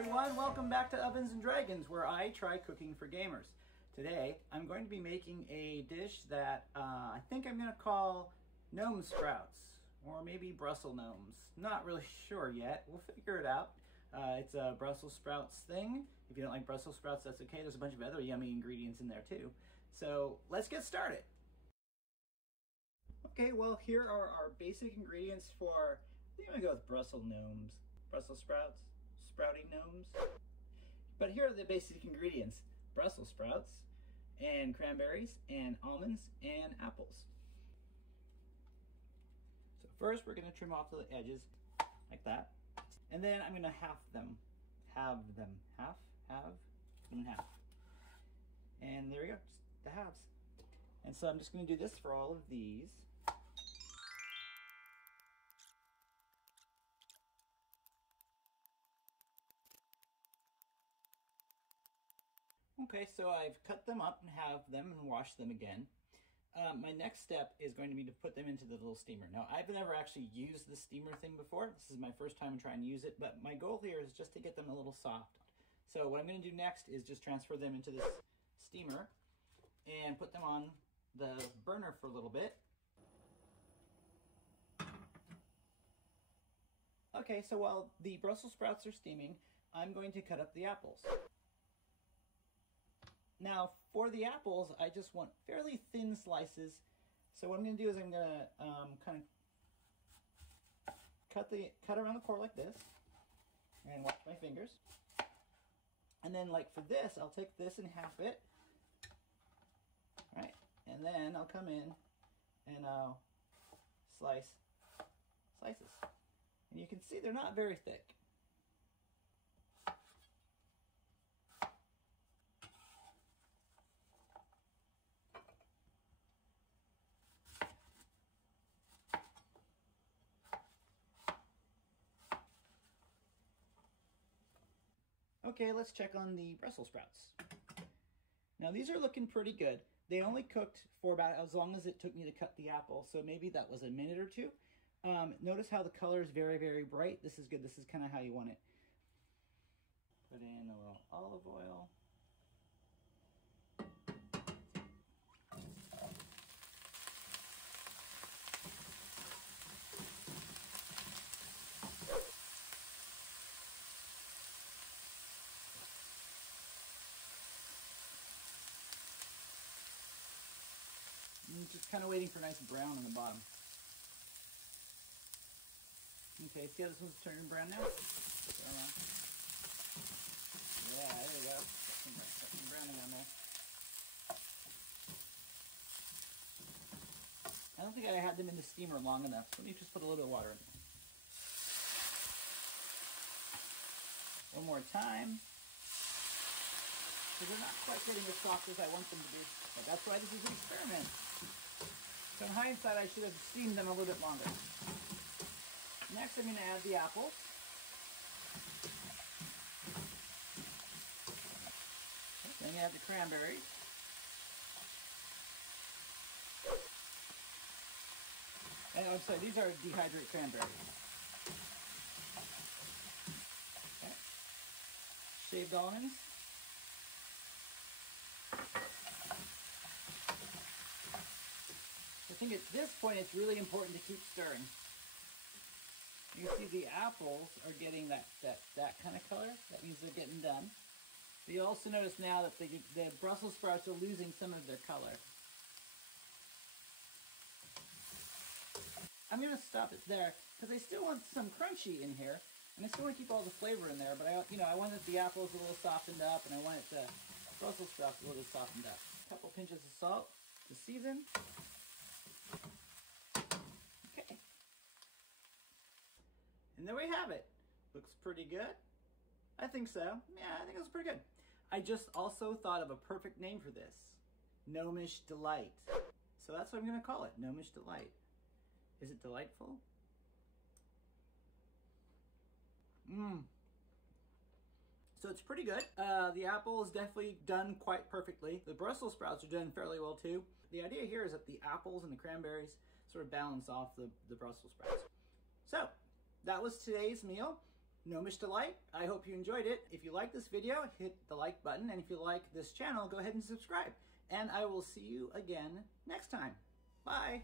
everyone, welcome back to Ovens and Dragons, where I try cooking for gamers. Today, I'm going to be making a dish that I think I'm going to call gnome sprouts, or maybe Brussels gnomes. Not really sure yet, we'll figure it out. It's a Brussels sprouts thing. If you don't like Brussels sprouts, that's okay. There's a bunch of other yummy ingredients in there too. So let's get started. Okay, well, here are our basic ingredients for, I think I'm gonna go with Brussels gnomes. Brussels sprouts, sprouting gnomes. But here are the basic ingredients: Brussels sprouts, and cranberries, and almonds, and apples. So first we're gonna trim off the edges, like that. And then I'm gonna half them. And half. And there we go, just the halves. And so I'm just gonna do this for all of these. Okay, so I've cut them up and halved them and washed them again. My next step is going to be to put them into the little steamer. Now, I've never actually used the steamer thing before. This is my first time trying to use it, but my goal here is just to get them a little soft. So what I'm going to do next is just transfer them into this steamer and put them on the burner for a little bit. Okay, so while the Brussels sprouts are steaming, I'm going to cut up the apples. Now, for the apples, I just want fairly thin slices. So what I'm going to do is I'm going to kind of cut around the core like this, and watch my fingers. And then, like for this, I'll take this and half it, right? And then I'll come in and I'll slices. And you can see they're not very thick. Okay, let's check on the Brussels sprouts. Now these are looking pretty good. They only cooked for about as long as it took me to cut the apple, so maybe that was a minute or two. Notice how the color is very, very bright. This is good. This is kind of how you want it. Put in a little olive oil. I'm just kind of waiting for a nice brown on the bottom. Okay, see how this one's turning brown now? Yeah, there we go. Got some browning on there. I don't think I had them in the steamer long enough, so let me just put a little bit of water in. One more time. So they're not quite getting as soft as I want them to be, but that's why this is an experiment. So in hindsight, I should have steamed them a little bit longer. Next, I'm going to add the apples. Then I'm going to add the cranberries. And I'm sorry, these are dehydrated cranberries. Okay. Shaved almonds. I think at this point it's really important to keep stirring. You can see the apples are getting that kind of color. That means they're getting done. But you also notice now that the Brussels sprouts are losing some of their color. I'm going to stop it there because I still want some crunchy in here, and I still want to keep all the flavor in there. But I wanted the apples a little softened up, and I wanted the Brussels sprouts a little softened up. A couple pinches of salt to season. Okay. And there we have it. Looks pretty good. I think so. Yeah, I think it was pretty good. I just also thought of a perfect name for this. Gnomish Delight. So that's what I'm going to call it. Gnomish Delight. Is it delightful? So it's pretty good. The apple is definitely done quite perfectly. The Brussels sprouts are done fairly well too. The idea here is that the apples and the cranberries sort of balance off the Brussels sprouts. So that was today's meal. Gnomish Delight, I hope you enjoyed it. If you like this video, hit the like button, and if you like this channel, go ahead and subscribe. And I will see you again next time. Bye!